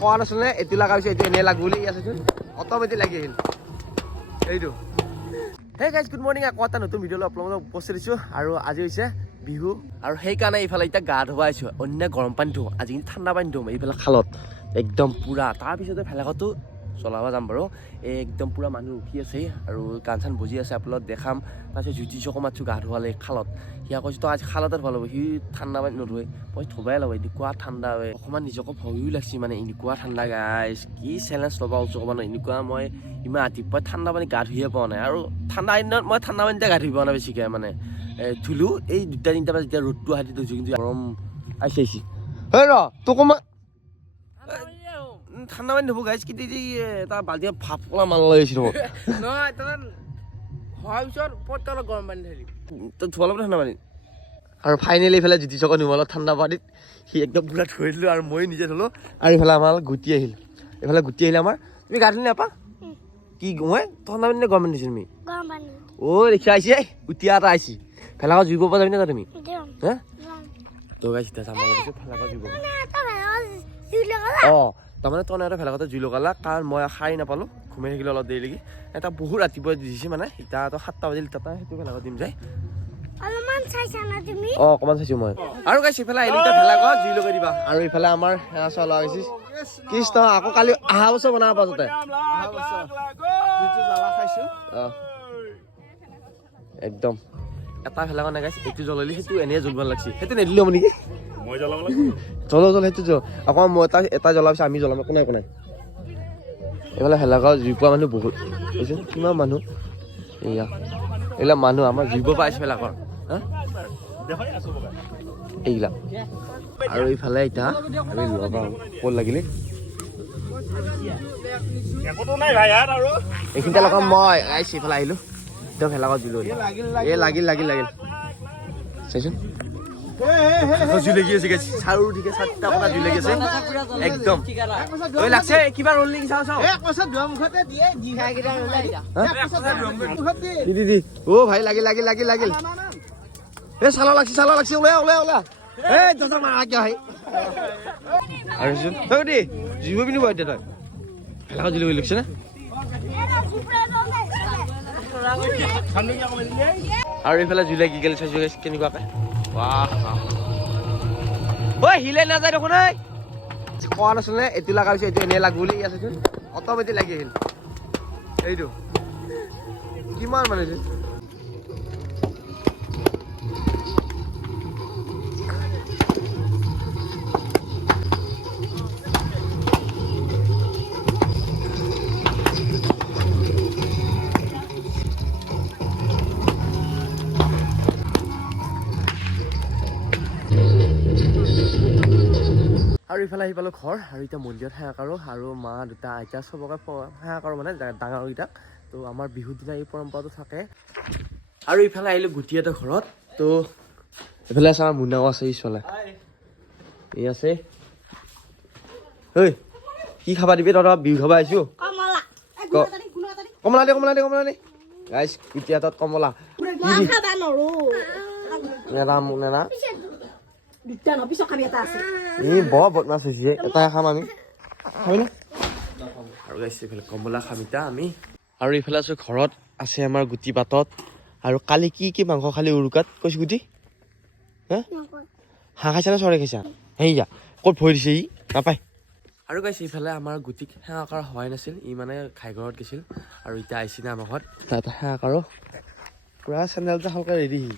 কোৱা নাছিলে এইটো লগা হৈছে এইটো এনে লাগু বুলি আছেচোন অট'মেটিক লাগি আহিল। এইটো। হে গাইজ গুড মৰ্ণিং আকৌ এটা নতুন ভিডিঅ'লৈ আপোনালোকক উপস্থিত দিছোঁ আৰু আজি হৈছে বিহু। আৰু সেইকাৰণে এইফালে এতিয়া গা ধুব আহিছোঁ অন্য গৰম পানী ধুওঁ, আজি ঠাণ্ডা পানী ধুম এইফালে খালত। একদম পূৰা। তাৰপিছতে ভেলাঘৰটো চলাব যাম বাৰু। এই একদম পূৰা মানুহ ৰখি আছে আৰু গান চান বজি আছে আপোনালোক দেখাম। তাৰপিছত জ্যোতি চকো মাতছোঁ গা ধোৱালে, খালত। সি কৈছোঁ, তই আজি খালতে ধোৱা ল'ব সি ঠাণ্ডা পানী নধুৱে। মই ধুবাই ল'ব এনেকুৱা ঠাণ্ডা হয়? অকণমান নিজকে ভয়ো লাগছে মানে এনেকুৱা ঠাণ্ডা গাইছ কি চেলেঞ্জ ল'ব ওচৰ ক'ব নহয় এনেকুৱা মই ইমান ৰাতিপুৱা ঠাণ্ডা পানী গা ধুয়ে পোৱা নাই আৰু ঠাণ্ডা দিনত মই ঠাণ্ডা পানীতে গা ধুই পোৱা নাই বেছিকৈ মানে। ধুলো, এই দুটা, তিনিটা বজাত যেতিয়া ৰ'দটো আহি ধুইছোঁ কিন্তু গৰম আহিছে আহিছে। হয় ৰ, তোক মই ঠাণ্ডা পানী ধুব গাইছ কিন্তু এই এটা বাল্টিয়ে ভাপ কলা মান লৈ আহিছিলোঁ নহয় তাত হোৱাৰ পিছত পটকৈ অলপ গৰম পানী ঢালি তই ধোৱা ল'ব ঠাণ্ডা পানী। আৰু ফাইনেলি এইফালে জ্যোতি চকৰ নিমলত ঠাণ্ডা পানীত সি একদম পূৰা ধৰি দিলোঁ আৰু মই নিজে ধুলোঁ আৰু এইফালে আমাৰ গুটি আহিল। এইফালে গুটি আহিলে আমাৰ তুমি গা ধুলি নাপা কি মই ঠাণ্ডা পানী নে গৰম পানী দিছোঁ তুমি অ' দেখি আহিছে উতিয়া এটা আহিছে। ফেলাকত জুইব পৰা যাবি নে তুমি? হা? তই গাইছ ফেলাকত জুইব মানে অঁ। তাৰমানে তই এটা ভেলাকতে জুই লগালা কাৰণ মই সাৰি নাপালোঁ ঘুমাই থাকিলোঁ অলপ দেৰিলৈকে এটা বহুত ৰাতিপুৱা দিছে মানে এতিয়া সাতটা বাজিল তাতে সেইটো ভেলাকত দিম যায় অঁ অকণমান চাইছোঁ মই। আৰু গাইছ ইফালে আহিলোঁ এতিয়া ভেলাঘৰ জুই লগাই দিবা। আৰু ইফালে আমাৰ সেয়া চোৱা লোৱা হৈছে কৃষ্ণ আকৌ কালি অহা বছৰ বনাব পাছতে অঁ। একদম। এটা ভেলাঘৰ নাই গাইছ এইটো জ্বলালি সেইটো এনেই জ্বলিব লাগছে সেইটো নিদিলেও নেকি? মই জ্বলাব লাগিব? জ্বলো জ্বলো সেইটো জ্বল। আকৌ মই এটা এটা জ্বলাৰ পিছত আমি জ্বলাম একো নাই একো নাই। এইফালে ভেলাঘৰ জুই পোৱা মানুহ বহুত। দেখিছোঁ কিমান মানুহ? এয়া এইবিলাক মানুহ আমাৰ জুইব পাইছে দেখাই এইবিলাক আৰু ইফালে এতিয়া আমি লগাওঁ। ক'ত লাগিলে? এইখিনিতে লগাম মই। আইছ ইফালে আহিলোঁ। এতিয়া ভেলাঘৰ জুই লৈ এই লাগিল লাগিল লাগিল। চাইছোন লাগি আছে গাইছ চাৰু ঠিকে চাৰিটা কথা জুই লাগি আছে একদম। ঐ লাগছে? কিবা ৰ'ল নেকি চাওঁ চাওঁ? দি দি দি। অ' ভাই লাগিল লাগিল লাগিল লাগিল এ চালা লাগছে চালা লাগছে ওলাই ওলাই ওলাই এ তহঁতৰ মাৰা কিয় আহি আৰু চোন তই দি জুইব পিনি বাৰু এতিয়া তই লাগি লাগিছে নে? আৰু এইফালে জুই লাগি গ'ল চাইছো কেনেকুৱাকে ঐ হিলে নাযায় দেখোন ঐ কোৱা নাছিলে, এইটো লগা হৈছে এইটো এনেই লাগু বুলি আছেচোন অট'মেটিক লাগি আহিল। এইটো। কিমান মানে আৰু ইফালে আহি পালোঁ ঘৰ আৰু এতিয়া মন্দিৰত সেৱা কৰোঁ আৰু মা দেউতা আইতা চবকে সেৱা কৰোঁ মানে ডাঙৰকেইটাক তো আমাৰ বিহুৰ দিনা এই পৰম্পৰাটো থাকে। আৰু ইফালে আহিলোঁ গুটিহঁতৰ ঘৰত তো এইফালে আছে আমাৰ মুনাও আছে ইফালে। এই আছে। ঐ কি খাবা দিবি তহঁতৰ? বিহু খাব আহিছোঁ। কমলা। কমলা দে কমলা দে কমলা দে। গাইছ গুটিহঁতত কমলা। মই খাবা নেনা নেনা দুটা ন পিছত খাবি এটা আছে। ই বৰ বদমাছ হৈছে এটাই খাম আমি। আৰু গাইছে এইফালে কমলা খাম এতিয়া আমি। আৰু এইফালে আছোঁ ঘৰত আছে আমাৰ গুটি পাতত আৰু কালি কি কি মাংস খালি উৰুকাত? কৈছোঁ গুটি। হা? হাঁহ খাইছা নে চৰাই খাইছা? সেয়া ক'ত ভৰি দিছে ই? নাপায়। আৰু গাইছে ইফালে আমাৰ গুটিক সেৱা কৰা হোৱাই নাছিল। ই মানে খাই ঘৰত গৈছিল। আৰু এতিয়া আহিছে না আমাৰ ঘৰত। তাত সেৱা কৰোঁ পূৰা চেণ্ডেলটো ভালকৈ ৰেডি হে।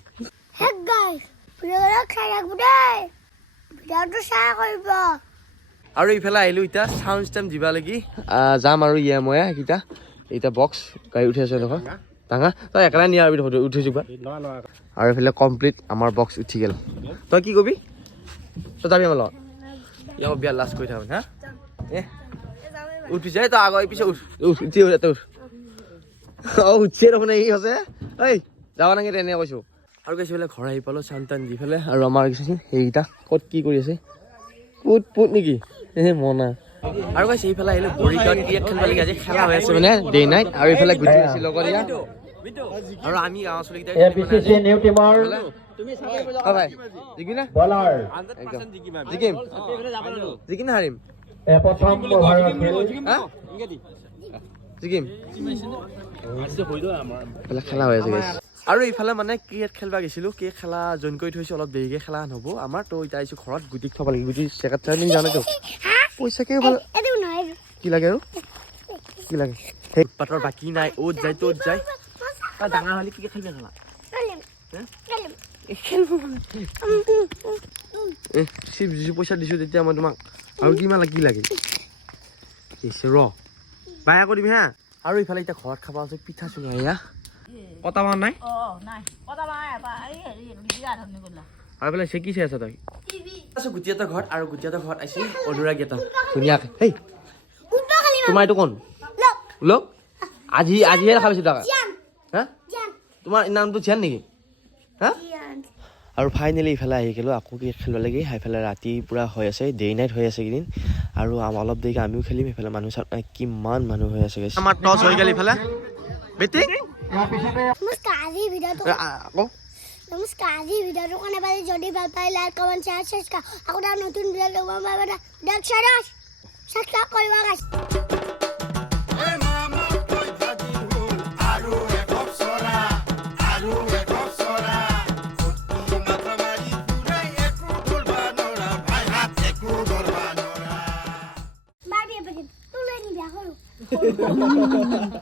আৰু ইফালে আহিলোঁ এতিয়া চাউণ্ড ছিষ্টেম দিব লাগি। যাম আৰু ইয়ে মই সেইকেইটা এতিয়া বক্স গাড়ী উঠি আছে নহয় ডাঙৰ তই একেলাই নিয়া আৰু উঠিছোঁ আৰু এইফালে কমপ্লিট আমাৰ বক্স উঠি গ'ল। তই কি কবি? তই যাবি আমাৰ লগত। ইয়াক বিয়া লাষ্ট কৰি থাক হা? এ উঠ পিছে তই আগৰ পিছে উঠ। উঠ উঠি উঠ তই উঠ। অঁ উঠিয়ে দেখোন এই আছে। ঐ যাব নাগে তেনে কৈছোঁ। আৰু কৈছোঁ বোলে ঘৰ আহি পালোঁ চান টান দি পেলাই। আৰু আমাৰ কিছুমান সেইকেইটা ক'ত কি কৰি আছে? পুত পুত নেকি? এ মনা। আৰু কৈছে এইফালে আহিলে বৰিগাঁৱত ক্ৰিকেট খেলিব লাগে আজি খেলা হৈ আছে মানে ডে নাইট আৰু এইফালে গুটি আছে লগৰ ইয়াত আৰু আমি গাঁৱৰ একদম। জিকিম জিকিম? না হাৰিম? জিকিম খেলা হৈ আছে। আৰু ইফালে মানে ক্ৰিকেট খেলিব গৈছিলোঁ ক্ৰিকেট খেলা জইন কৰি থৈছোঁ অলপ দেৰিকৈ খেলা হ'ব আমাৰ তো এতিয়া আহিছোঁ ঘৰত গুটিক থ'ব লাগে গুটি চেকাত চাই নেকি জানেতো পইচাকে ভাল কি লাগে আৰু কি লাগে? সেই বাকী নাই অ'ত যায় ত'ত যায়। তই ডাঙৰ হ'লে ক্ৰিকেট খেলিবি যি পইচা দিছোঁ তেতিয়া মই তোমাক আৰু কিমান কি লাগে? ৰ। আকৌ দিবি হা। আৰু ইফালে এতিয়া ঘৰত খাব আছে পিঠা চুঙা এয়া কটা মান নাই? অঁ নাই। কটা নাই এটা এই বিয়া ধৰণে কৰিলা। আৰু এইফালে চেকি চাই আছা তই? আছো ঘৰত আৰু গুটি এটা ঘৰত অনুৰাগী এটা ধুনীয়াকে। হেই তোমাৰ এইটো কোন? লগ আজি আজিহে দেখা পাইছোঁ তাক। হা? তোমাৰ নামটো ধ্যান নেকি? হা? আৰু ফাইনেলি ইফালে আহি গ'লোঁ আকৌ ক্ৰিকেট খেলিব লাগে? সেইফালে ৰাতি পূৰা হৈ আছে ডে নাইট হৈ আছে এইকেইদিন। আৰু অলপ দেৰিকৈ আমিও খেলিম সেইফালে মানুহ কিমান মানুহ হৈ আছে আমাৰ টচ হৈ গ'ল ইফালে। বেটিং? নমস্কাৰ আজিৰ ভিডিঅ'টো আকৌ? নমস্কাৰ আজিৰ ভিডিঅ'টো কাৰণে পালে যদি ভালো পায় লাইক কমেণ্ট শ্বেয়াৰ ছাবস্ক্ৰাইব আকৌ এটা নতুন ভিডিঅ' ল'ব পাৰিব ভিডিঅ'ক শ্বেয়াৰ ছাবস্ক্ৰাইব কৰিব পাতিম।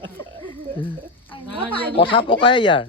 કસા પોકાય યાર